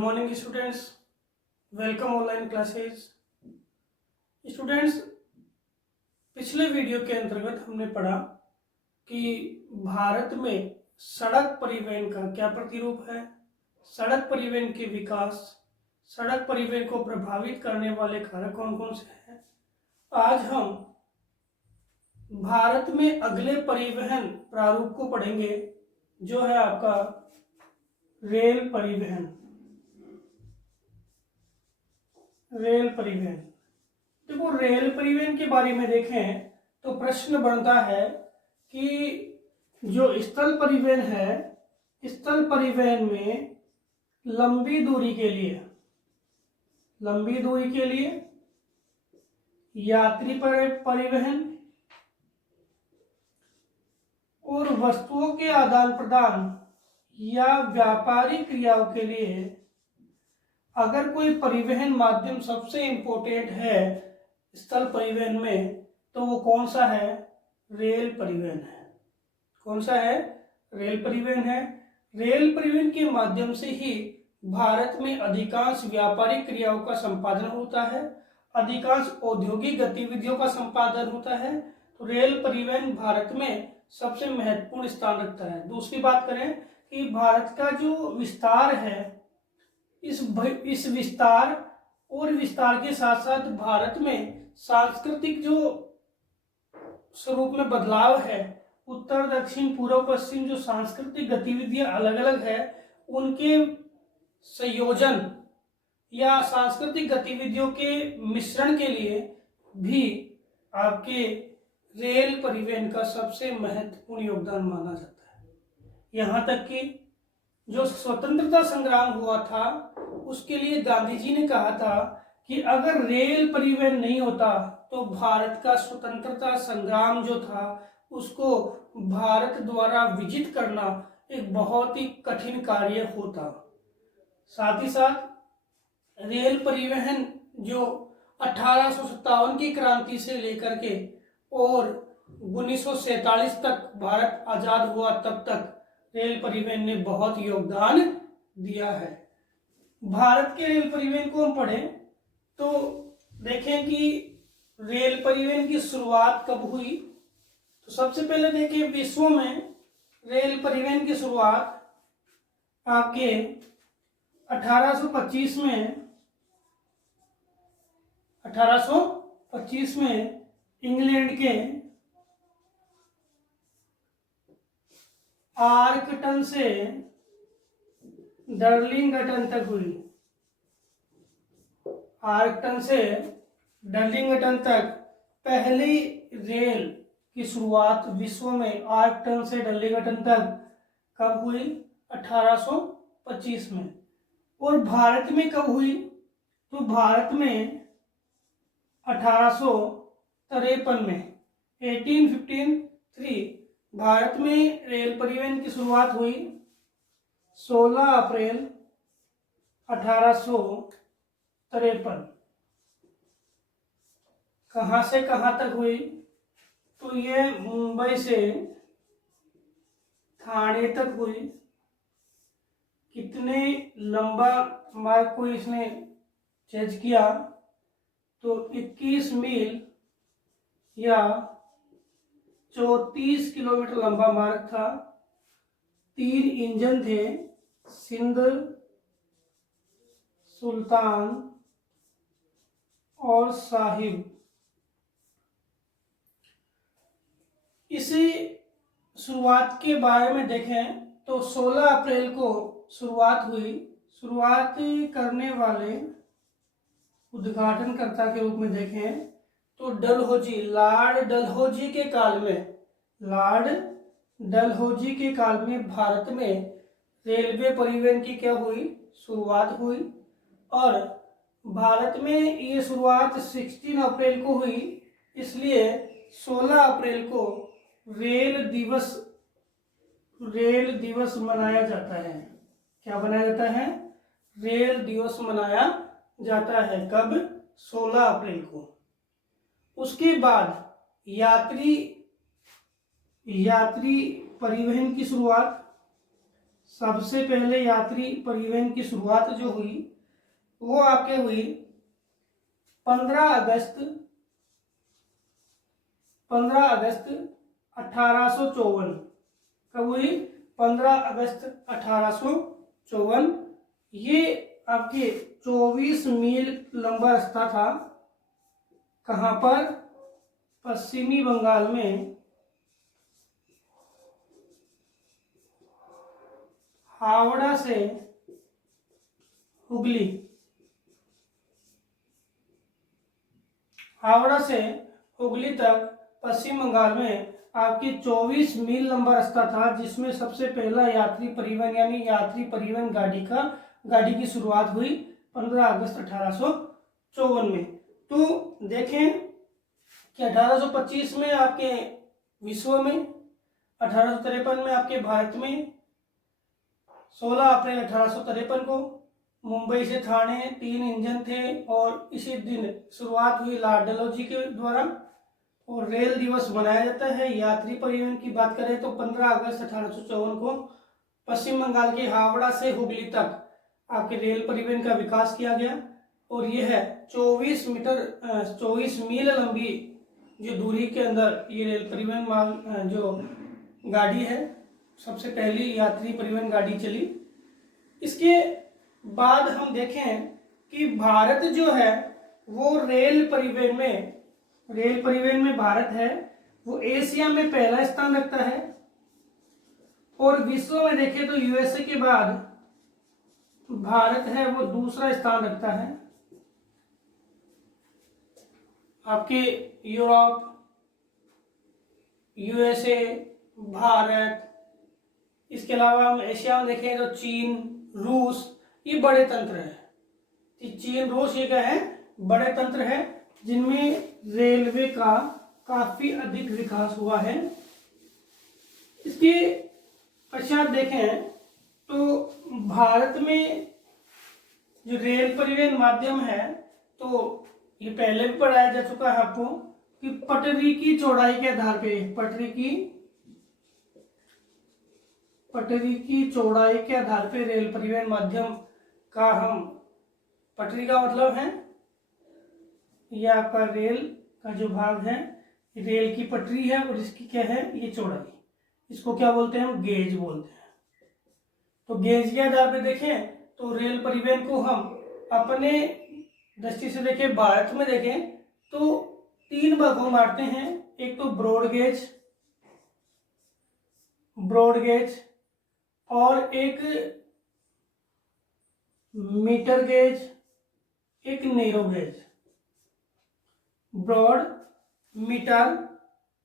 Morning students, welcome online classes. Students, पिछले video के अंतर्गत हमने पढ़ा कि भारत में सड़क परिवहन का क्या प्रतिरूप है, सड़क परिवहन के विकास, सड़क परिवहन को प्रभावित करने वाले कारक कौन कौन से हैं। आज हम भारत में अगले परिवहन प्रारूप को पढ़ेंगे, जो है आपका रेल परिवहन। रेल परिवहन, देखो रेल परिवहन के बारे में देखें तो प्रश्न बनता है कि जो स्थल परिवहन है, स्थल परिवहन में लंबी दूरी के लिए यात्री परिवहन और वस्तुओं के आदान प्रदान या व्यापारिक क्रियाओं के लिए अगर कोई परिवहन माध्यम सबसे इंपॉर्टेंट है स्थल परिवहन में, तो वो कौन सा है? रेल परिवहन है। कौन सा है? रेल परिवहन है। रेल परिवहन के माध्यम से ही भारत में अधिकांश व्यापारिक क्रियाओं का संपादन होता है, अधिकांश औद्योगिक गतिविधियों का संपादन होता है। तो रेल परिवहन भारत में सबसे महत्वपूर्ण स्थान रखता है। दूसरी बात करें कि भारत का जो विस्तार है, इस विस्तार और विस्तार के साथ साथ भारत में सांस्कृतिक जो स्वरूप में बदलाव है, उत्तर दक्षिण पूर्व पश्चिम जो सांस्कृतिक गतिविधियां अलग अलग है, उनके संयोजन या सांस्कृतिक गतिविधियों के मिश्रण के लिए भी आपके रेल परिवहन का सबसे महत्वपूर्ण योगदान माना जाता है। यहाँ तक कि जो स्वतंत्रता संग्राम हुआ था, उसके लिए गांधी जी ने कहा था कि अगर रेल परिवहन नहीं होता तो भारत का स्वतंत्रता संग्राम जो था उसको भारत द्वारा विजित करना एक बहुत ही कठिन कार्य होता। साथ ही साथ रेल परिवहन जो 1857 की क्रांति से लेकर के और 1947 तक भारत आजाद हुआ, तब तक रेल परिवहन ने बहुत योगदान दिया है। भारत के रेल परिवहन को हम पढ़ें तो देखें कि रेल परिवहन की शुरुआत कब हुई। तो सबसे पहले देखिए, विश्व में रेल परिवहन की शुरुआत आपके 1825 में इंग्लैंड के आर्कटन से डर्लिंगटन तक हुई। आर्कटन से डर्लिंगटन तक पहली रेल की शुरुआत विश्व में आर्कटन से डर्लिंगटन तक कब हुई? 1825 में। और भारत में कब हुई? तो भारत में 1853 में, 1853 भारत में रेल परिवहन की शुरुआत हुई। 16 अप्रैल 1853 कहाँ से कहाँ तक हुई? तो ये मुंबई से ठाणे तक हुई। कितने लंबा मार्ग को इसने चेंज किया? तो 21 मील या 34 किलोमीटर लंबा मार्ग था। 3 इंजन थे, सिंध, सुल्तान और साहिब। इसी शुरुआत के बारे में देखें तो 16 अप्रैल को शुरुआत हुई। शुरुआत करने वाले उद्घाटनकर्ता के रूप में देखें तो लॉर्ड डलहौजी के काल में भारत में रेलवे परिवहन की क्या हुई? शुरुआत हुई। और भारत में ये शुरुआत 16 अप्रैल को हुई, इसलिए 16 अप्रैल को रेल दिवस मनाया जाता है। क्या मनाया जाता है? रेल दिवस मनाया जाता है। कब? 16 अप्रैल को। उसके बाद यात्री परिवहन की शुरुआत सबसे पहले यात्री परिवहन की शुरुआत जो हुई वो आपके हुई 15 अगस्त 1854। कब हुई? 15 अगस्त 1854। ये आपके 24 मील लंबा रास्ता था। कहाँ पर? पश्चिमी बंगाल में हावड़ा से हुगली, हावड़ा से हुगली तक पश्चिम बंगाल में आपकी 24 मील लंबा रास्ता था, जिसमें सबसे पहला यात्री परिवहन यानी यात्री परिवहन गाड़ी की शुरुआत हुई 15 अगस्त 1854 में। तो देखें कि 1825 में आपके विश्व में, 1853 में आपके भारत में, 16 अप्रैल 1853 को मुंबई से ठाणे 3 इंजन थे और इसी दिन शुरुआत हुई लॉर्ड डलहौजी के द्वारा। और रेल दिवस मनाया जाता है। यात्री परिवहन की बात करें तो 15 अगस्त 1854 को पश्चिम बंगाल के हावड़ा से हुगली तक आपके रेल परिवहन का विकास किया गया। और यह है 24 मील लंबी जो दूरी के अंदर ये रेल परिवहन जो गाड़ी है, सबसे पहली यात्री परिवहन गाड़ी चली। इसके बाद हम देखें कि भारत जो है वो रेल परिवहन में भारत है वो एशिया में पहला स्थान रखता है। और विश्व में देखें तो यूएसए के बाद भारत है वो दूसरा स्थान रखता है। आपके यूरोप, यूएसए, भारत, इसके अलावा हम एशिया में देखें तो चीन, रूस, ये बड़े तंत्र है। चीन, रूस ये क्या है? बड़े तंत्र है जिनमें रेलवे का काफी अधिक विकास हुआ है। इसके पश्चात देखें तो भारत में जो रेल परिवहन माध्यम है, तो ये पहले भी पढ़ाया जा चुका है आपको कि पटरी की चौड़ाई के आधार पे, पटरी की चौड़ाई के आधार पे रेल परिवहन माध्यम का हम, पटरी का मतलब है यह आपका रेल का जो भाग है, रेल की पटरी है और इसकी क्या है? ये चौड़ाई। इसको क्या बोलते हैं? हम गेज बोलते हैं। तो गेज के आधार पे देखें तो रेल परिवहन को हम अपने दृष्टि से देखें, भारत में देखें तो 3 भागों में बांटते हैं। एक तो ब्रॉड गेज और एक मीटर गेज, एक नैरो गेज। ब्रॉड, मीटर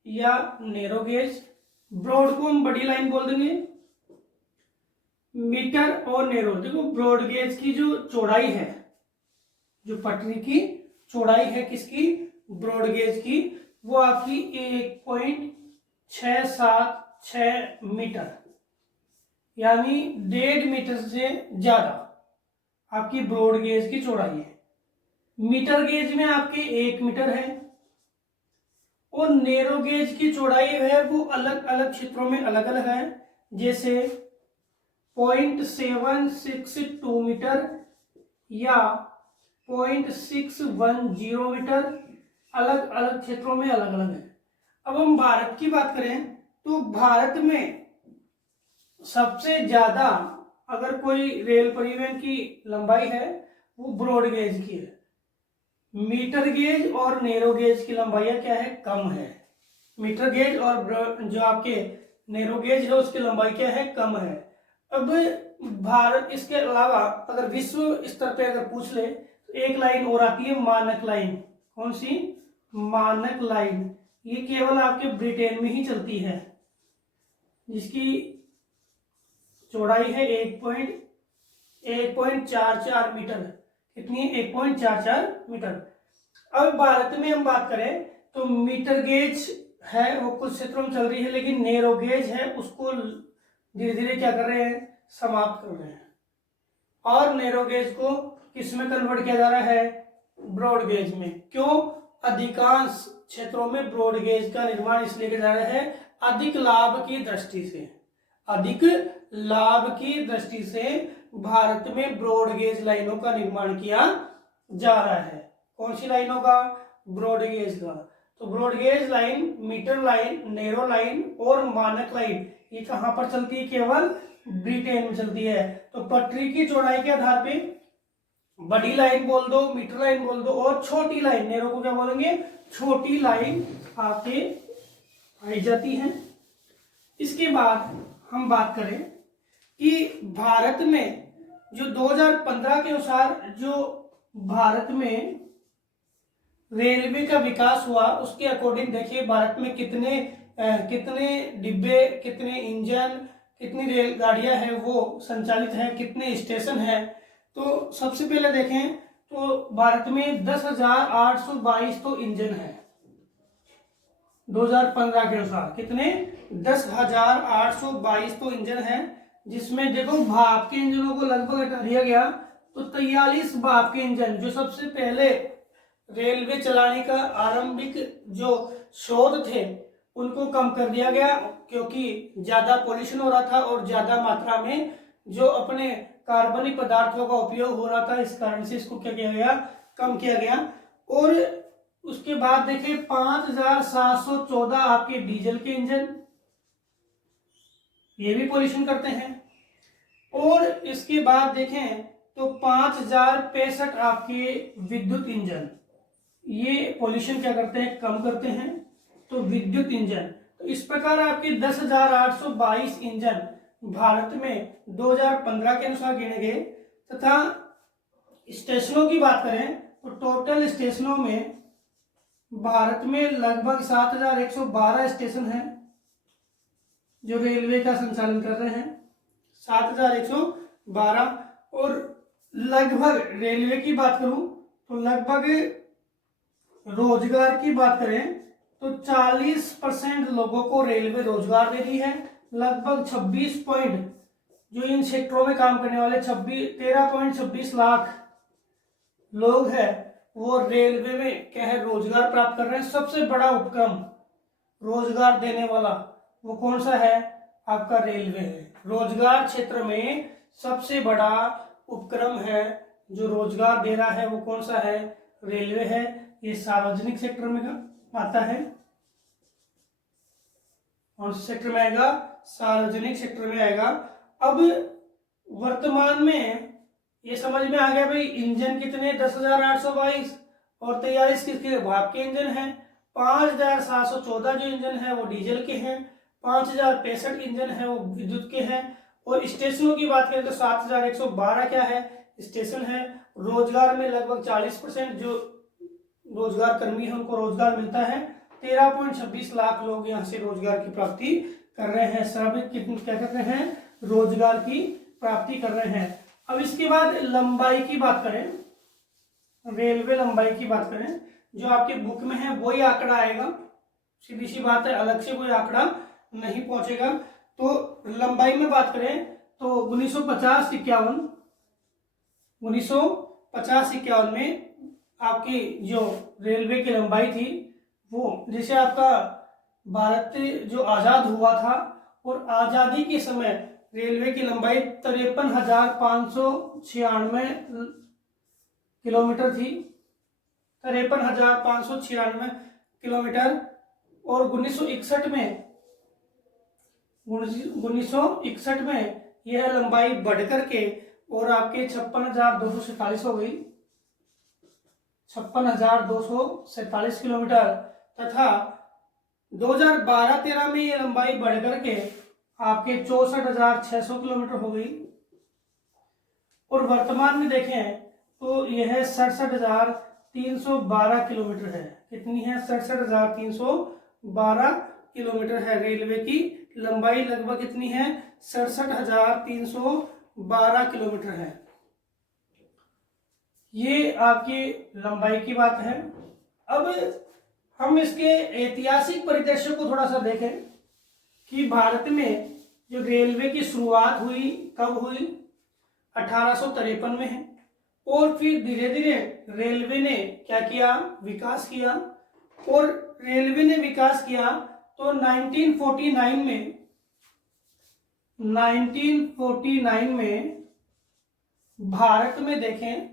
या नैरो गेज। ब्रॉड को हम बड़ी लाइन बोल देंगे, मीटर और नैरो। देखो ब्रॉड गेज की जो चौड़ाई है, जो पटरी की चौड़ाई है किसकी? ब्रॉड गेज की, वो आपकी 1.676 मीटर यानी 1.5 मीटर से ज्यादा आपकी ब्रॉड गेज की चौड़ाई है। मीटर गेज में आपके 1 मीटर है। और नैरो गेज की चौड़ाई है वो अलग अलग क्षेत्रों में अलग अलग है, जैसे 0.762 मीटर या 0.610 मीटर, अलग अलग क्षेत्रों में अलग अलग है। अब हम भारत की बात करें तो भारत में सबसे ज्यादा अगर कोई रेल परिवहन की लंबाई है वो ब्रॉड गेज की है। मीटर गेज और नैरो गेज की लंबाई क्या है? कम है। मीटर गेज और जो आपके नैरो गेज है उसकी लंबाई क्या है? कम है। अब भारत, इसके अलावा अगर विश्व स्तर पे अगर पूछ ले तो एक लाइन और आती है, मानक लाइन। कौन सी? मानक लाइन। ये केवल आपके ब्रिटेन में ही चलती है, जिसकी चौड़ाई है 1.44 मीटर। कितनी है? 1.44 मीटर। अब भारत में हम बात करें तो मीटर गेज है वो कुछ क्षेत्रों में चल रही है, लेकिन नैरो गेज है उसको धीरे धीरे क्या कर रहे हैं? समाप्त कर रहे हैं। और नैरो गेज को किस में कन्वर्ट किया जा रहा है? ब्रॉड गेज में। क्यों? अधिकांश क्षेत्रों में ब्रॉड गेज का निर्माण इसलिए किया जा रहा है अधिक लाभ की दृष्टि से। अधिक लाभ की दृष्टि से भारत में ब्रॉडगेज लाइनों का निर्माण किया जा रहा है। कौन सी लाइनों का? ब्रॉडगेज का। तो broad gauge line, metre line, narrow line और मानक लाइन ये कहां पर चलती है? केवल ब्रिटेन में चलती है। तो पटरी की चौड़ाई के आधार पे बड़ी लाइन बोल दो, मीटर लाइन बोल दो, और छोटी लाइन, नैरो को क्या बोलेंगे? छोटी लाइन आपके आई जाती है। इसके बाद हम बात करें कि भारत में जो 2015 के अनुसार जो भारत में रेलवे का विकास हुआ, उसके अकॉर्डिंग देखिए भारत में कितने डिब्बे, कितने इंजन, कितनी रेलगाड़ियां हैं वो संचालित है, कितने स्टेशन है। तो सबसे पहले देखें तो भारत में 10,822 तो इंजन है 2015 के अनुसार। कितने? 10,822 तो इंजन है, जिसमें देखो भाप के इंजनों को लगभग हटा दिया गया। तो 43 भाप के इंजन जो सबसे पहले रेलवे चलाने का आरंभिक जो शोध थे उनको कम कर दिया गया, क्योंकि ज्यादा पोल्यूशन हो रहा था और ज्यादा मात्रा में जो अपने कार्बनिक पदार्थों का उपयोग हो रहा था, इस कारण से इसको क्या किया गया? कम किया गया। और उसके बाद देखिए 5,714 आपके डीजल के इंजन, ये भी पोल्यूशन करते हैं। और इसके बाद देखें तो 5,065 आपके विद्युत इंजन, ये पोल्यूशन क्या करते हैं? कम करते हैं। तो विद्युत इंजन, तो इस प्रकार आपके 10,822 इंजन भारत में 2015 के अनुसार गिने गए। तथा स्टेशनों की बात करें तो टोटल स्टेशनों में भारत में लगभग 7,112 स्टेशन हैं जो रेलवे का संचालन कर रहे हैं, 7,112। और लगभग रेलवे की बात करूं तो लगभग रोजगार की बात करें तो 40% लोगों को रेलवे रोजगार दे रही है। लगभग 26 पॉइंट जो इन सेक्टरों में काम करने वाले 13.26 लाख लोग हैं वो रेलवे में क्या है? रोजगार प्राप्त कर रहे हैं। सबसे बड़ा उपक्रम रोजगार देने वाला वो कौन सा है? आपका रेलवे है। रोजगार क्षेत्र में सबसे बड़ा उपक्रम है जो रोजगार दे रहा है वो कौन सा है? रेलवे है। ये सार्वजनिक सेक्टर में आता है। और सेक्टर में आएगा? सार्वजनिक सेक्टर में आएगा। अब वर्तमान में ये समझ में आ गया भाई, इंजन कितने? 10,822 और 43 किसके? भाप के इंजन हैं। 5,714 जो इंजन है वो डीजल के हैं। 5,065 इंजन है वो विद्युत के हैं। और स्टेशनों की बात करें तो 7,112 क्या है? स्टेशन है। रोजगार में लगभग 40% जो रोजगार कर्मी है उनको रोजगार मिलता है। 13.26 लाख लोग यहाँ से रोजगार की प्राप्ति कर रहे हैं। श्रमिक कितने क्या कर रहे हैं? रोजगार की प्राप्ति कर रहे हैं। अब इसके बाद लंबाई की बात करें, रेलवे लंबाई की बात करें, जो आपके बुक में है वही आंकड़ा आएगा, सीधी सी बात है, अलग से कोई आंकड़ा नहीं पहुंचेगा। तो लंबाई में बात करें तो 1950-51 में आपकी जो रेलवे की लंबाई थी वो, जैसे आपका भारत जो आजाद हुआ था और आजादी के समय रेलवे की लंबाई 53,596 किलोमीटर थी, 53,596 किलोमीटर। और 1961 में यह लंबाई बढ़कर के और आपके 56,247 हो गई, 56,247 किलोमीटर। तथा 2012-13 में ये लंबाई बढ़कर के आपके 64,600 किलोमीटर हो गई। और वर्तमान में देखें तो यह 67,312 किलोमीटर है। कितनी है? 67,312 किलोमीटर है। रेलवे की लंबाई लगभग कितनी है? 67,312 किलोमीटर है। ये आपकी लंबाई की बात है। अब हम इसके ऐतिहासिक परिदृश्य को थोड़ा सा देखें कि भारत में जो रेलवे की शुरुआत हुई कब हुई? 1853 में है। और फिर धीरे धीरे रेलवे ने क्या किया? विकास किया। और रेलवे ने विकास किया तो 1949 में 1949 में भारत में देखें,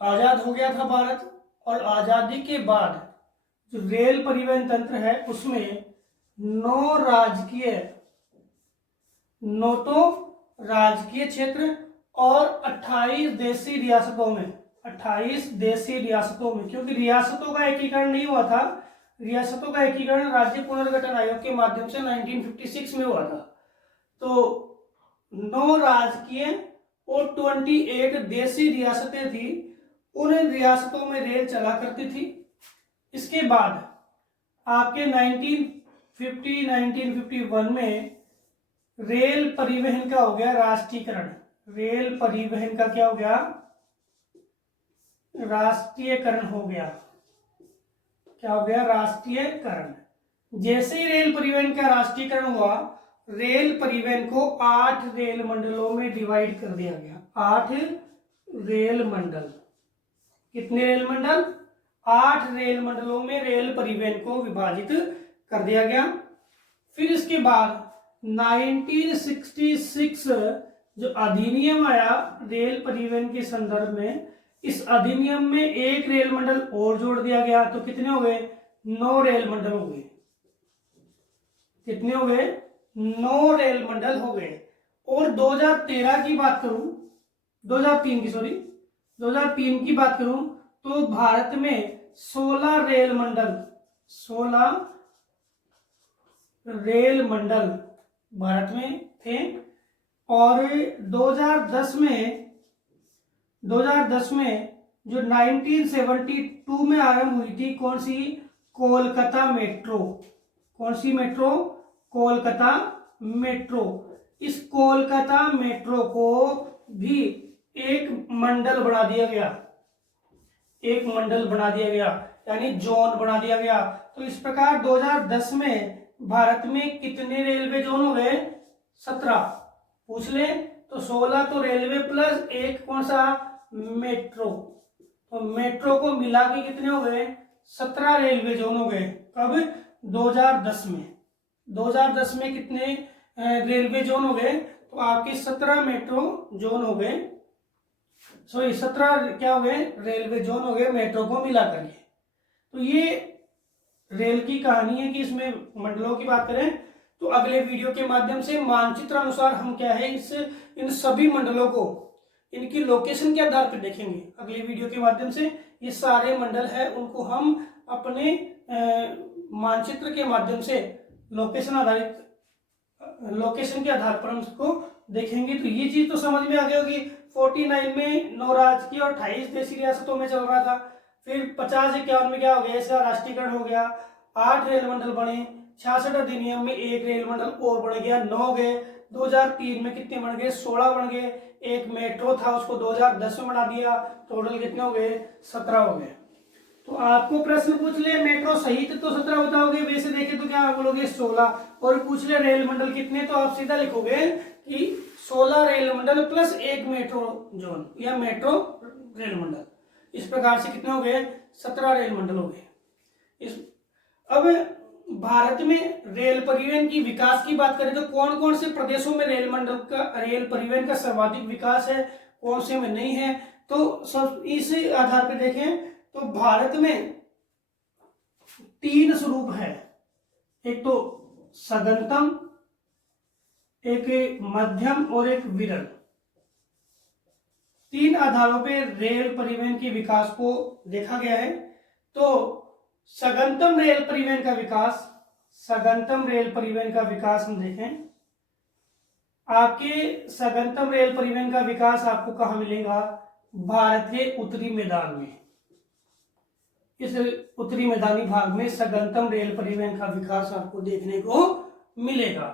आजाद हो गया था भारत, और आजादी के बाद जो रेल परिवहन तंत्र है उसमें 9 तो राजकीय क्षेत्र और 28 देशी रियासतों में, 28 देशी रियासतों में, क्योंकि रियासतों का एकीकरण नहीं हुआ था, रियासतों का एकीकरण राज्य पुनर्गठन आयोग के माध्यम से 1956 में हुआ था। तो 9 राजकीय और 28 देशी रियासतें थी, उन रियासतों में रेल चला करती थी। इसके बाद आपके 1951 में रेल परिवहन का हो गया राष्ट्रीयकरण। रेल परिवहन का क्या हो गया? राष्ट्रीयकरण हो गया। क्या हो गया? राष्ट्रीयकरण। जैसे ही रेल परिवहन का राष्ट्रीयकरण हुआ, रेल परिवहन को 8 रेल मंडलों में डिवाइड कर दिया गया। 8 रेल मंडल। कितने रेल मंडल? 8 रेल मंडलों में रेल परिवहन को विभाजित कर दिया गया। फिर इसके बाद 1966 जो अधिनियम आया रेल परिवहन के संदर्भ में, इस अधिनियम में एक रेल मंडल और जोड़ दिया गया। तो कितने हो गए? 9 रेल मंडल हो गए। कितने हो गए? 9 रेल मंडल हो गए। और 2013 की बात करूं, 2003 की, सॉरी 2003 की बात करूं तो भारत में 16 रेल मंडल, 16 रेल मंडल भारत में थे। और 2010 में जो 1972 में आरंभ हुई थी, कौन सी? कोलकाता मेट्रो। कौन सी मेट्रो? कोलकाता मेट्रो। इस कोलकाता मेट्रो को भी एक मंडल बना दिया गया, एक मंडल बना दिया गया, यानी जोन बना दिया गया। तो इस प्रकार 2010 में भारत में कितने रेलवे जोन हो गए? 17। पूछ ले तो 16 तो रेलवे प्लस एक कौन सा? मेट्रो। तो मेट्रो को मिला के कितने हो गए? 17 रेलवे जोन हो गए। कब? 2010 में। 2010 में कितने रेलवे जोन हो गए? तो आपके 17 मेट्रो जोन हो गए, सॉरी 17 क्या हो गए? रेलवे जोन हो गए मेट्रो को मिला करके। तो ये रेल की कहानी है कि इसमें मंडलों की बात करें तो अगले वीडियो के माध्यम से मानचित्र अनुसार हम क्या है इन सभी मंडलों को इनकी लोकेशन के आधार पर देखेंगे। अगले वीडियो के माध्यम से ये सारे मंडल है उनको हम अपने मानचित्र के माध्यम से लोकेशन के आधार पर हम उसको देखेंगे। तो ये चीज तो समझ में आ गई होगी। 49 में 9 राज्य की और 28 देशी रियासतों में चल रहा था। फिर 50-51 में क्या हो गया? इसका राष्ट्रीयकरण हो गया, 8 रेल मंडल बने। 66 अधिनियम में एक रेल मंडल और बन गया, 9 गए। 2003 में कितने बन गए? 16 बन गए। एक मेट्रो था उसको 2010 में बना दिया, टोटल कितने हो गए? 17 हो गए। तो आपको प्रश्न पूछ ले मेट्रो सहित तो 17 बताओगे, वैसे देखे तो क्या बोलोगे? 16। और पूछ ले रेल मंडल कितने, तो आप सीधा लिखोगे कि 16 रेल मंडल प्लस एक मेट्रो जोन या मेट्रो रेल मंडल। इस प्रकार से कितने हो गए? 17 रेल मंडल हो गए। अब भारत में रेल परिवहन की विकास की बात करें तो कौन कौन से प्रदेशों में रेल परिवहन का सर्वाधिक विकास है, कौन से में नहीं है? तो सब इस आधार पर देखें तो भारत में 3 स्वरूप है। एक तो सघनतम, एक मध्यम और एक विरल। 3 आधारों पर रेल परिवहन के विकास को देखा गया है। तो सघनतम रेल परिवहन का विकास हम देखें। आपके सघनतम रेल परिवहन का विकास आपको कहां मिलेगा? भारत के उत्तरी मैदान में। इस उत्तरी मैदानी भाग में सघनतम रेल परिवहन का विकास आपको देखने को मिलेगा।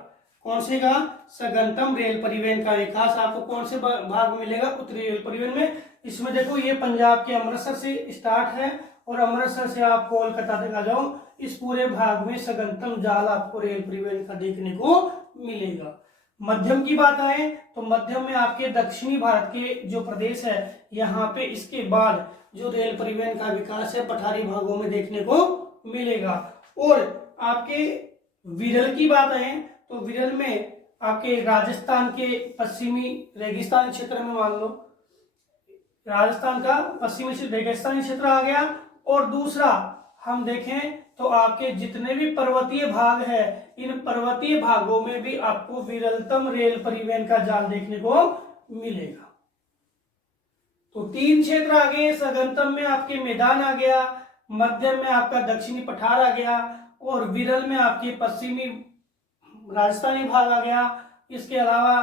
कौन से का? सघनतम रेल परिवहन का विकास आपको कौन से भाग में मिलेगा? उत्तरी रेल परिवहन में। इसमें देखो ये पंजाब के अमृतसर से स्टार्ट है और अमृतसर से आप कोलकाता तक आ जाओ, इस पूरे भाग में सघनतम जाल आपको रेल परिवहन का देखने को मिलेगा। मध्यम की बात आए तो मध्यम में आपके दक्षिणी भारत के जो प्रदेश है यहाँ पे इसके बाद जो रेल परिवहन का विकास है पठारी भागों में देखने को मिलेगा। और आपके विरल की बात आए तो विरल में आपके राजस्थान के पश्चिमी रेगिस्तानी क्षेत्र में, मान लो राजस्थान का पश्चिमी रेगिस्तानी क्षेत्र आ गया। और दूसरा हम देखें तो आपके जितने भी पर्वतीय भाग है, इन पर्वतीय भागों में भी आपको विरलतम रेल परिवहन का जाल देखने को मिलेगा। तो 3 क्षेत्र आ गए। सघनतम में आपके मैदान आ गया, मध्यम में आपका दक्षिणी पठार आ गया, और विरल में आपके पश्चिमी राजस्थानी भाग आ गया। इसके अलावा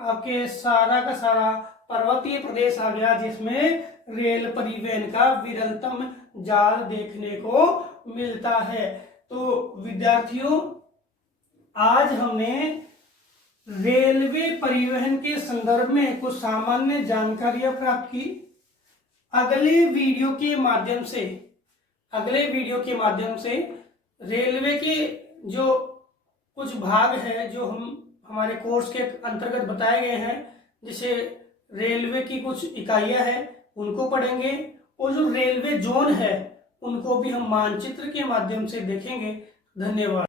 आपके सारा का सारा पर्वतीय प्रदेश आ गया, जिसमें रेल परिवहन का विरलतम जाल देखने को मिलता है। तो विद्यार्थियों, आज हमने रेलवे परिवहन के संदर्भ में कुछ सामान्य जानकारियां प्राप्त की। अगले वीडियो के माध्यम से रेलवे के जो कुछ भाग है जो हमारे कोर्स के अंतर्गत बताए गए हैं, जैसे रेलवे की कुछ इकाइयां हैं उनको पढ़ेंगे, और जो रेलवे जोन है उनको भी हम मानचित्र के माध्यम से देखेंगे। धन्यवाद।